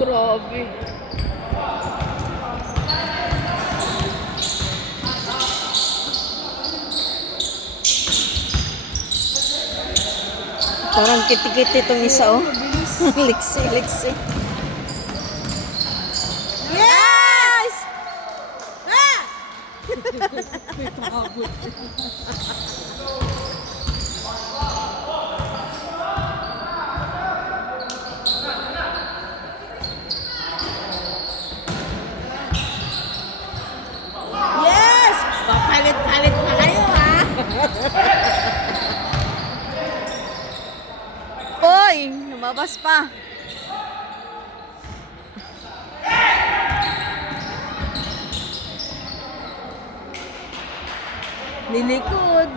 Grabe. Parang kiti-kiti itong isa, oh. Liksi, liksi. Yes! Ah! Yes! Papalit-palit pa kayo, ha? Hoy! Lumabas pa. Nilikod.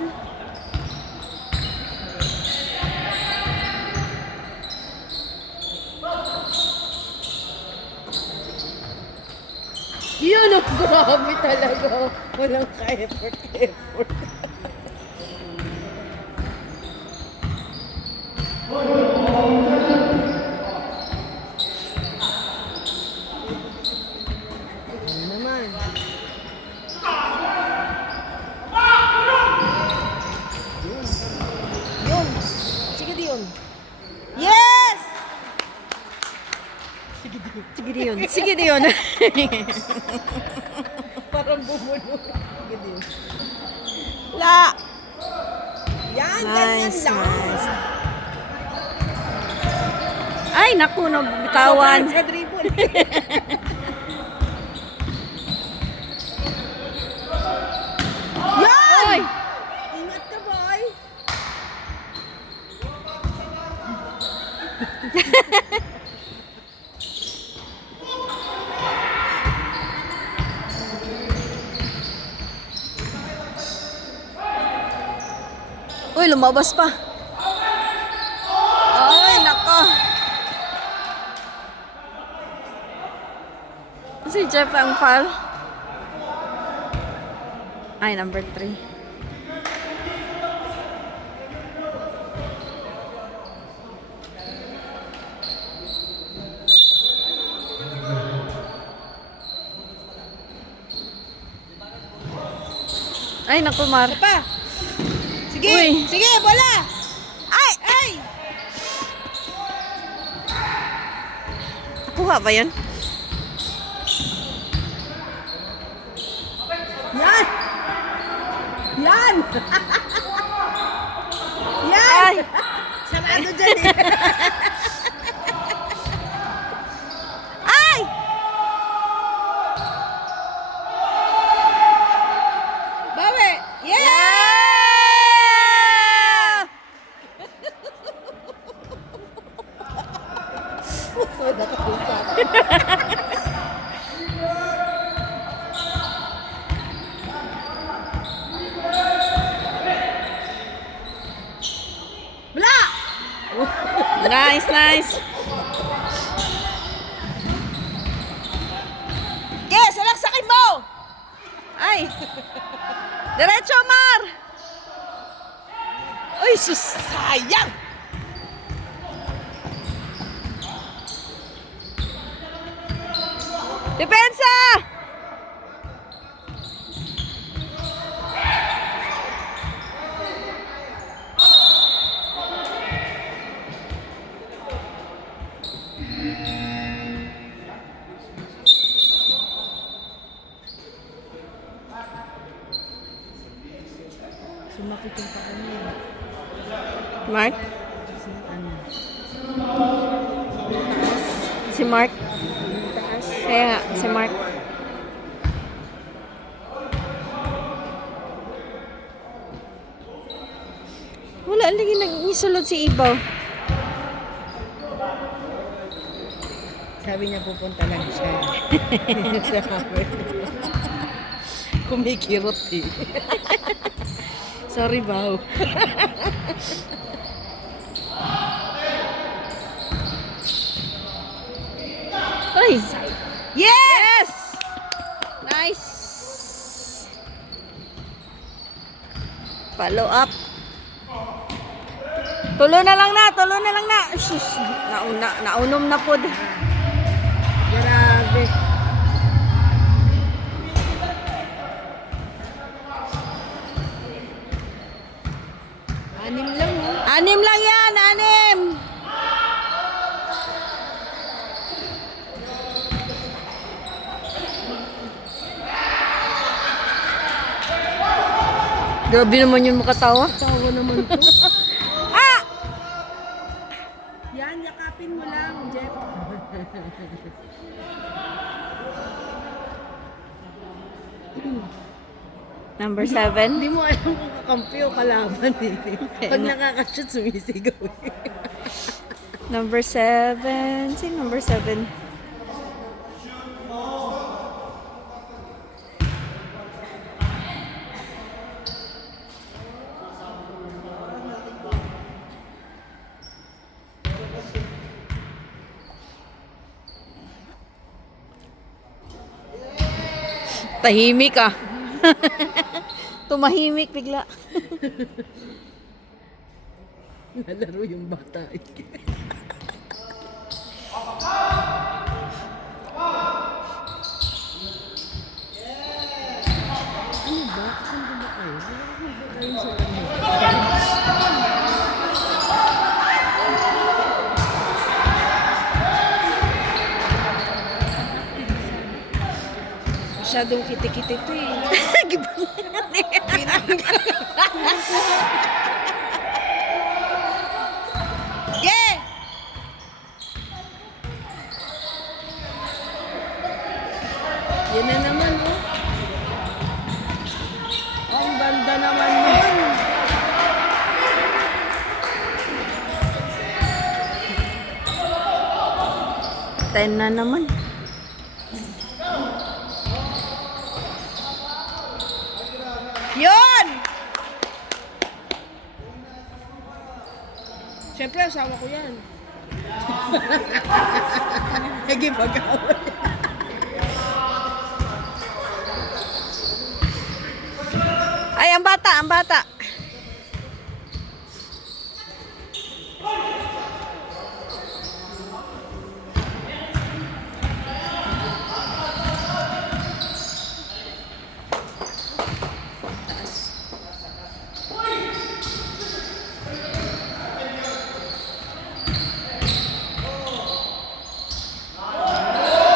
Yun, oh, grabe talaga. Walang ka-effort. Ano naman? Yun. Sige di yun. Yes! Sige di yun. Sige di yun. Parang bumulo. Sige di yun. La! Yan, ganyan lang. Nice. Ay, naku, nabitawan. Sa dribble. Yan! Oy! Ingat ka, boy. Uy, lumabas pa. Ay, nako. Si Jeff ang foul. Ay, number 3. Ay, naku, Mar. Pa. Sige, uy. Sige, bola! Ay! Ay! Kuha ba yun? Yan! Yan! Yan! Ay! Sarado dyan eh. Ay! Bawi! Yeah! Sudah kepisah. Bela! Nice, nice. Okay, salaksakin mo! Ay! Diretso, Mar! Uy, sus! Sayang! Depensa! Sumakit yung paa niya. Mark? Si Mark? Kaya nga, si Mark. Wala, lagi nag-isulod si Ibaw. Sabi niya pupunta lang siya. Kumikirot eh. Sorry, Bao. Ay! Yes! Nice! Follow up. Tulo na lang na. Sus, naunom na po. Grabe. Anim lang, oh. 6 lang yan, 6. Grabe naman yung makatawa. Tawa naman to. Ah! Yan, yakapin mo lang, Jeff. Number 7. Hindi mo alam kung kakampi o kalaban eh. Pag nakakashoot, sumisigaw eh. Number 7. Sino number 7? Tahimik ah. Tumahimik bigla. Nalaro yung bata eh. Ano ba? Saan ba kayo? Saan ba kayo sa ano? Masyadong kitikit ito eh. Yeah! Yan na naman oh. Ang ganda naman yun. Ten na naman. Yun! Siyempre, asawa ko yan. Nagipag-away. Ay, ang bata, ang bata.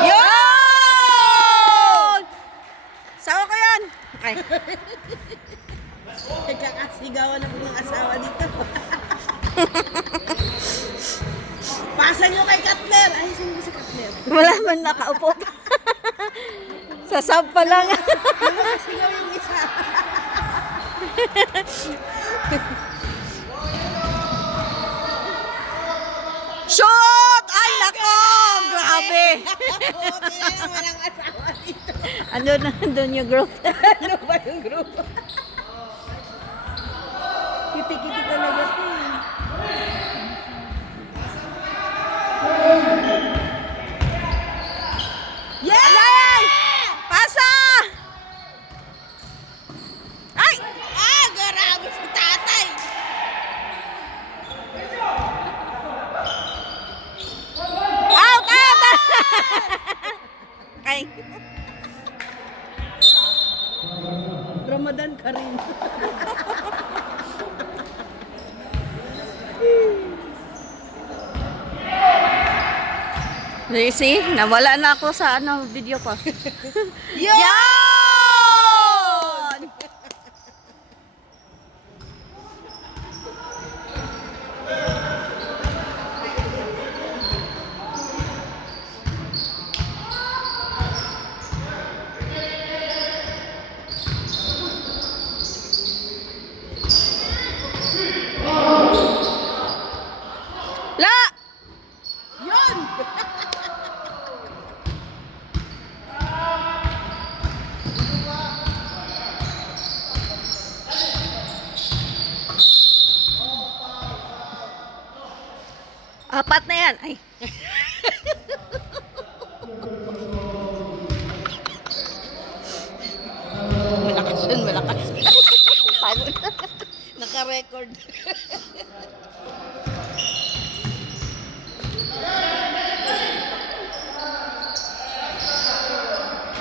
Yun! Sawa ko yan. Okay. Nagkakasigawan ako ng asawa dito. Pasa nyo kay Katler. Ay, sino ba si Katler? Wala man nakaupo pa. Sa sub pa lang. Nakasigaw yung isa. Shoot! Ay, nako! Grabe! Buti na lang walang asawa dito. Andun yung group. Ano ba yung group? Kiti-kiti talaga ito eh. Yeah! Pasa! Ay! Ah, garabo si tatay. Out! Out! Ay. Ramadan ka rin. You see? Nawala na ako sa video ko. Yun! Yun! La! Yun! Apat na yan. Ay. Malakas yun, malakas. Pagod. Naka-record.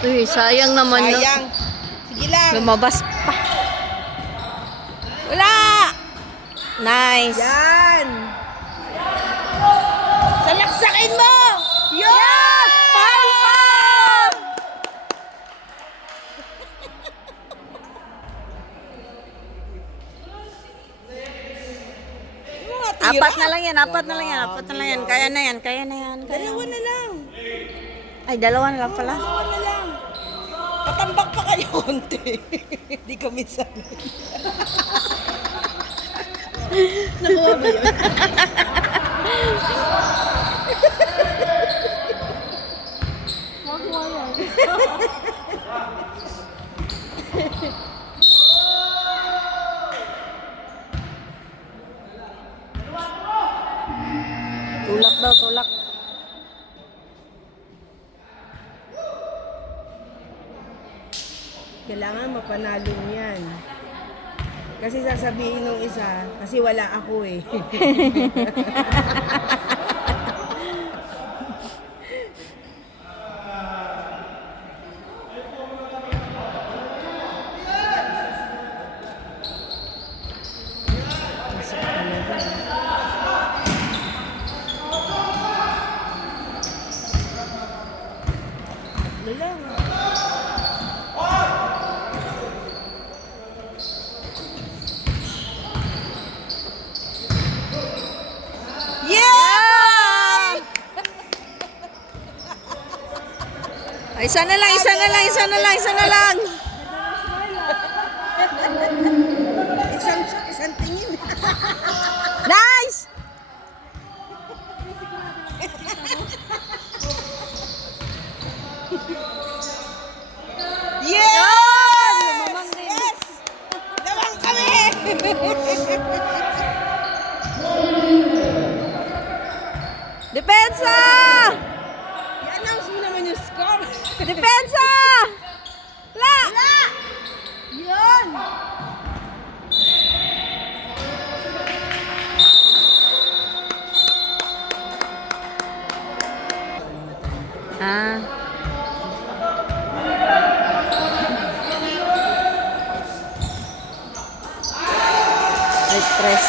Uy, sayang naman. Sayang. Sige lang. Lumabas pa. Wala! Nice. Yan. Salaksakin mo! Yan! Foul pa! Apat na lang yan. Kaya na yan. Dalawa na lang. Ay, dalawa na lang pala. Dalawa na lang. Patambak pa kayo konti. Hindi kami sanay. Nakuha ba yun? Tulak daw, tulak. Kailangan mapanalo yan. Kasi sasabihin nung isa, kasi wala ako eh. Masok talaga. Tatlo lang. Yeah! Ay, isa na lang. Isang tingin. Nice! Yes! Yes! Lamang kami! Depensa! I-announce mo naman yung score. Depensa! La! Yun! Ah. Ay, tres.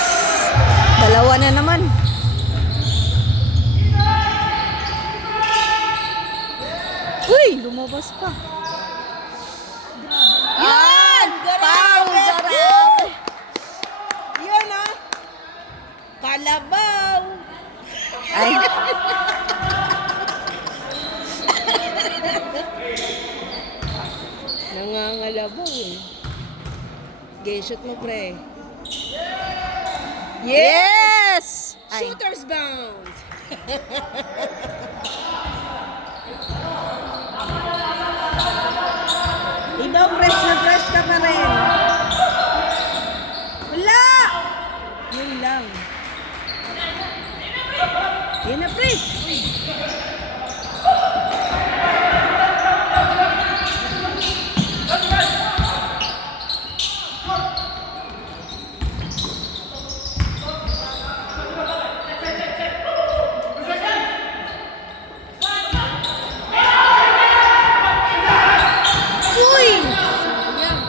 Dalawa na naman. Uy, lumabas pa. Yan! Foul! Grabe! Yun ah! Kalabaw! Ay, Nangangalabaw eh. Okay, shoot mo pre. yes! Ay, Shooter's bounce! Ikaw fresh ka pa rin. Wala! Yun lang. Yan na pre! uy! Sayang.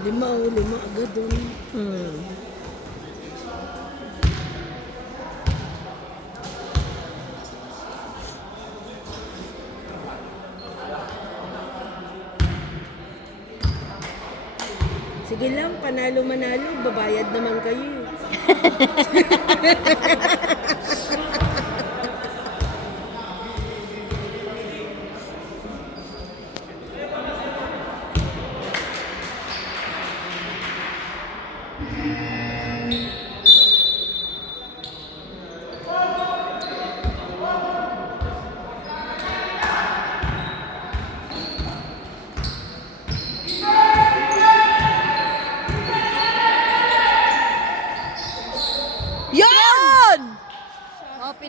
Lima agad doon. Sige lang, panalo manalo, babayad naman kayo.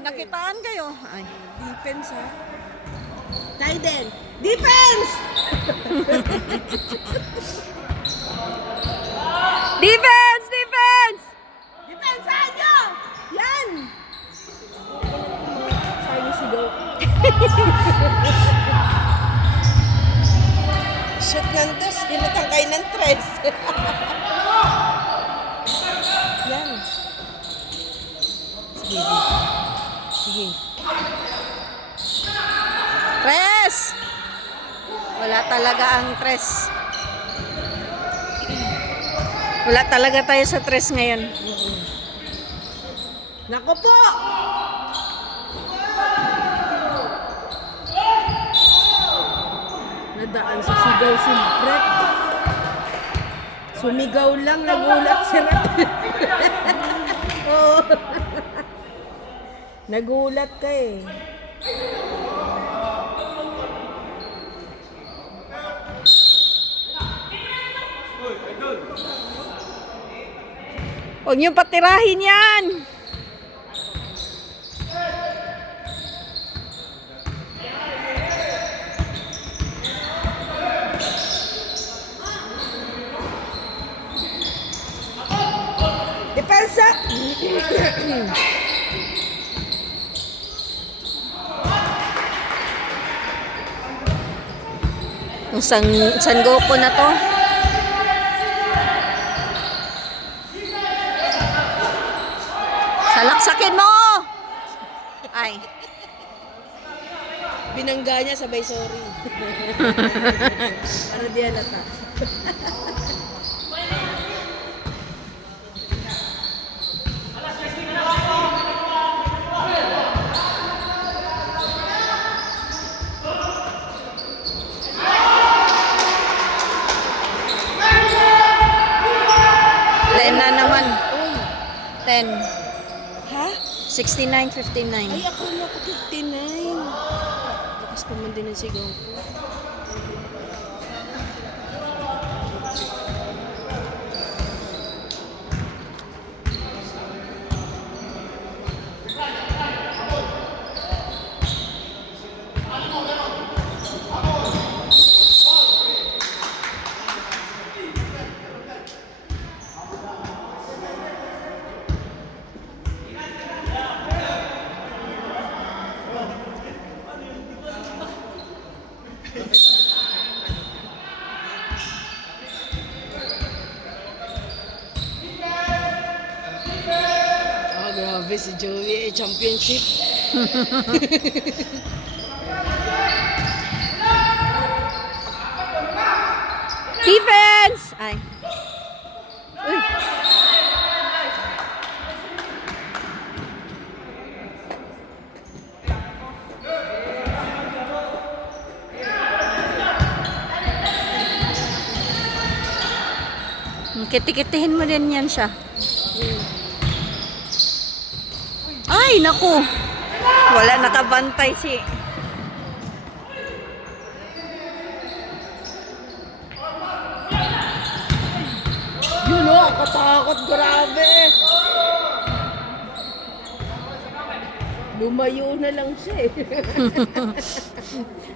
nakitaan kayo. Ay. Defense, ha? Tiden. Defense! Defense! Defense! Depensahan nyo! Yan! Sayang sigaw. Shot ng dos, hinatangkay ng tres. Yan. Sige, di. Sige. Tres! Wala talaga ang tres. Wala talaga tayo sa tres ngayon. Nako po! Nadaan sa sigaw si Brett. Sumigaw lang, nagulat si Rep. Oo. Nagulat ka eh. Huwag niyo patirahin yan! Depensa! Yung San Goku na to. Salaksakin mo! Ay. Binangga niya, sabay sorry. Para di halata. Ten na naman. 10. Ha? 69-59. Ay, akala ko 59. Lakas pa man din ang sigaw ko. Ah, grabe si Joey. Championship. Defense! Ay. Uy. Kiti-kitihin mo din yan siya. Ay, naku. Wala nakabantay si... Yun o, katakot. Grabe. Lumayo na lang siya eh.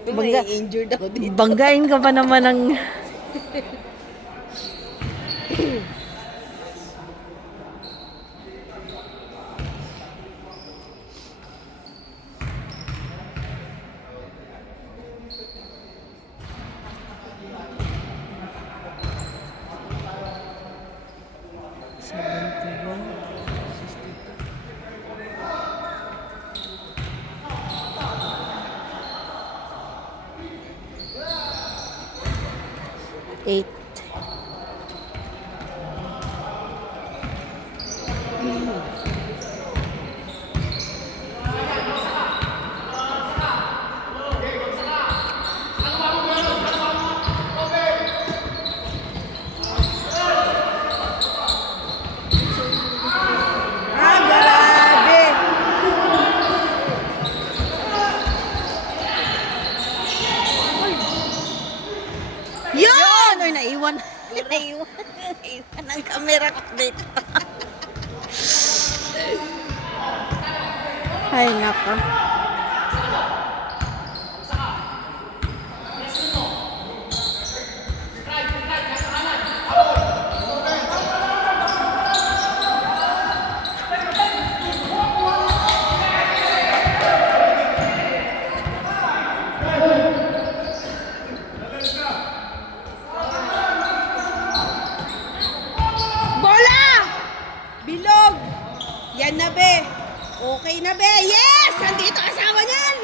Bangga- injured ako dito. Banggain ka pa naman ng... Eight. Ah, grabe. Yun! Ay, naiwan. Naiwan. Naiwan ang camera ko dito. Ay, nako. Bola! Bilog! Yan na, be. Okay na, be. Yes! Nandito kasama niyan!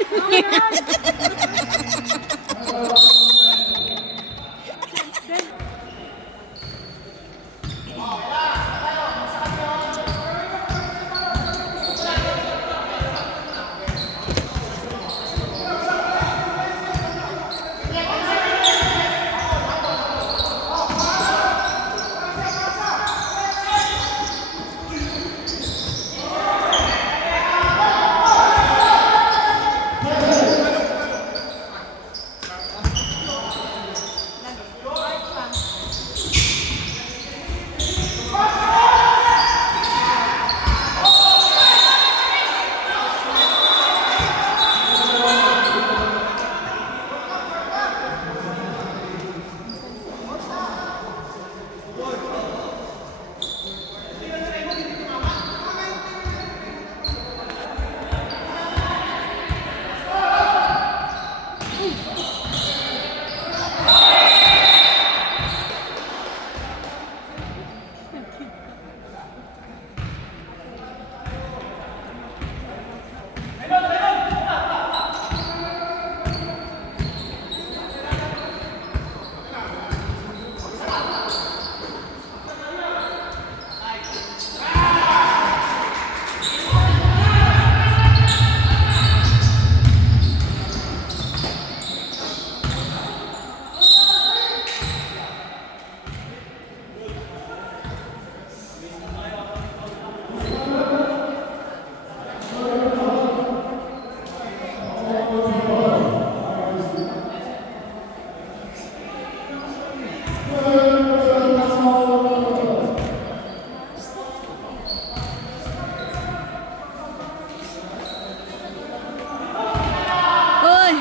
Uy!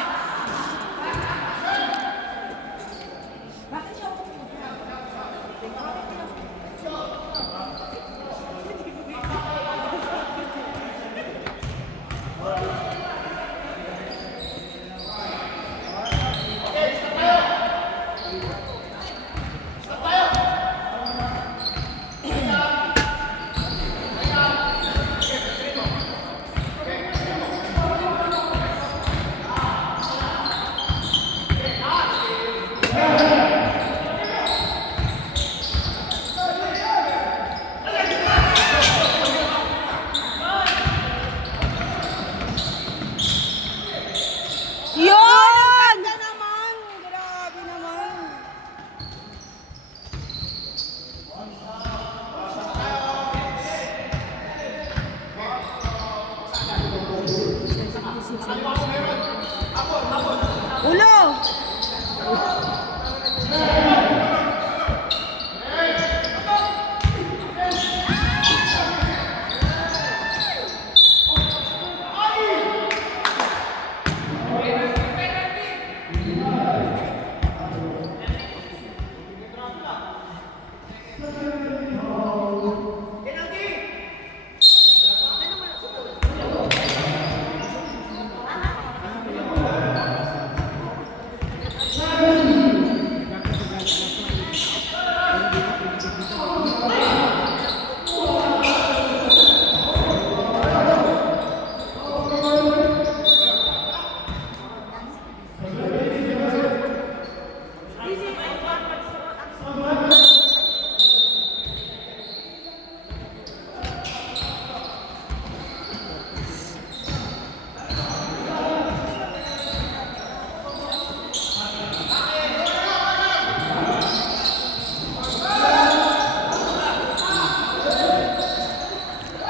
Yun! Ganda naman! Grabe naman! Ulo!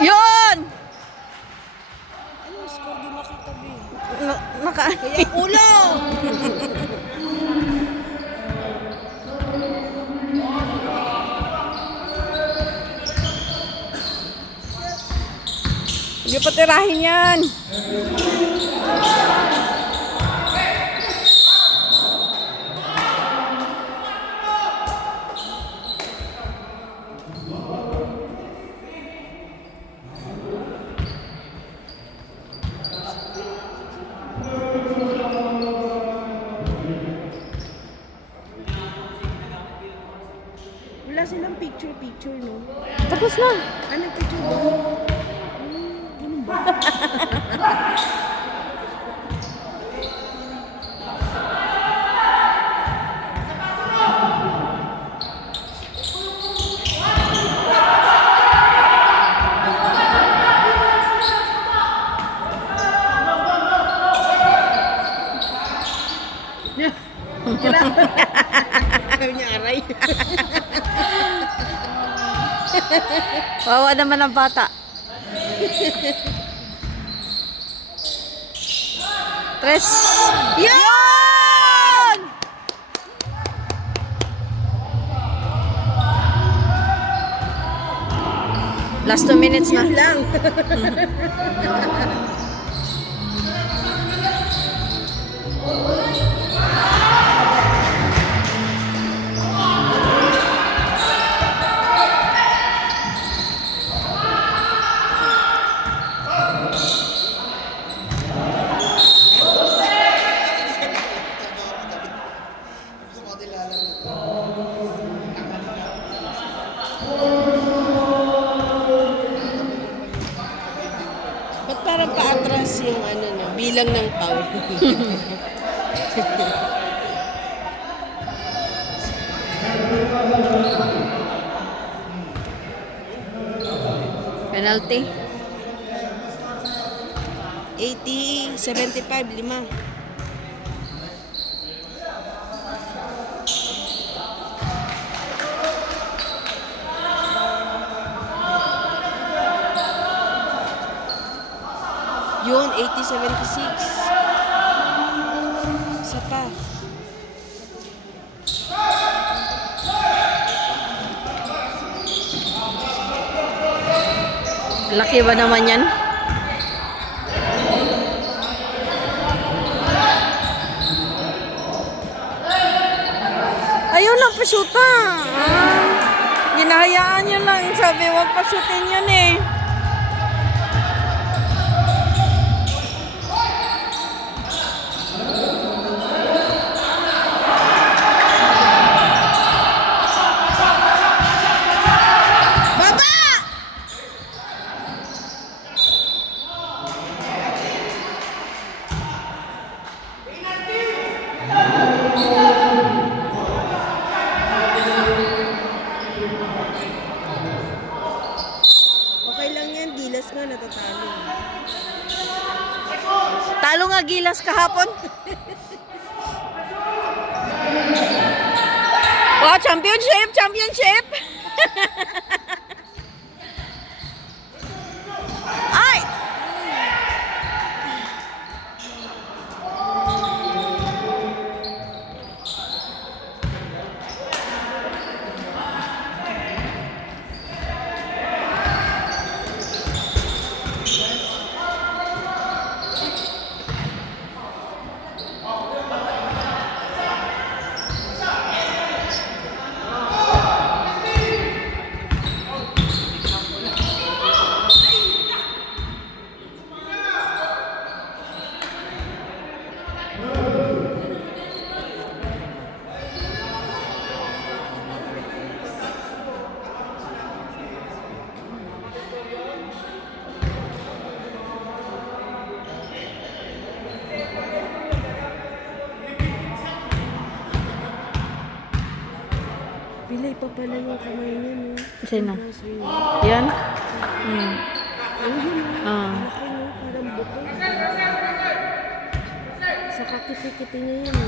Yun! Ano, score di makita, be? Naka... Kaya ulo! Hindi pa tirahin yan. Wala silang picture-picture, no? Tapos na. Ano picture ba? Ganun ba? Ayaw niya aray. Wawa naman ang bata. Tres. Yan! Last 2 minutes na. Yun lang. Ba't parang paatras yung ano nyo, bilang ng foul? Penalty. 80, 75, 5. Yun, 80, 76. Isa pa. Laki ba naman yan? Ayaw lang pasyuta. Ginahayaan nyo lang. Sabi, wag pasyutin yan eh. Baba! Okay lang yan, Gilas nga natatalo. Talo nga Gilas kahapon. Wow, championship! Championship! Ay! Pilay pa pala yung kamay niya, no? Sino? Braso yun. Yan? Hmm. Ayun, Ah. laki, no? Parang buto. Sa kakiti-kiti niya yan, no?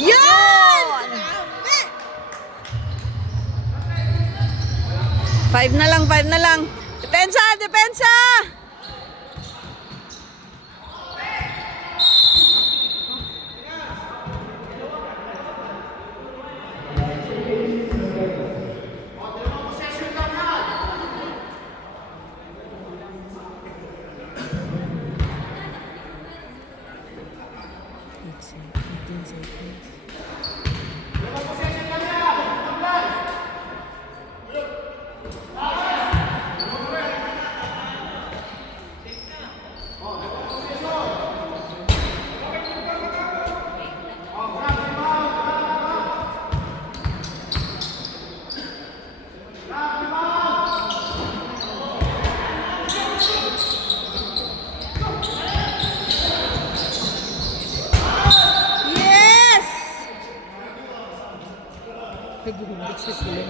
Yan! 5 na lang, 5 na lang. Depensa, depensa! Nag-bumalik sa sila.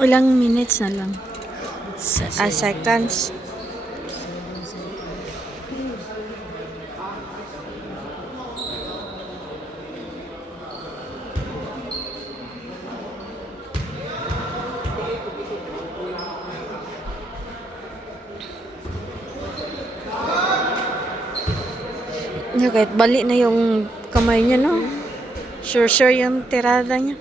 Ilang minutes na lang. Seconds. Kahit bali na yung kamay niya, no? Sure yung tirada niya.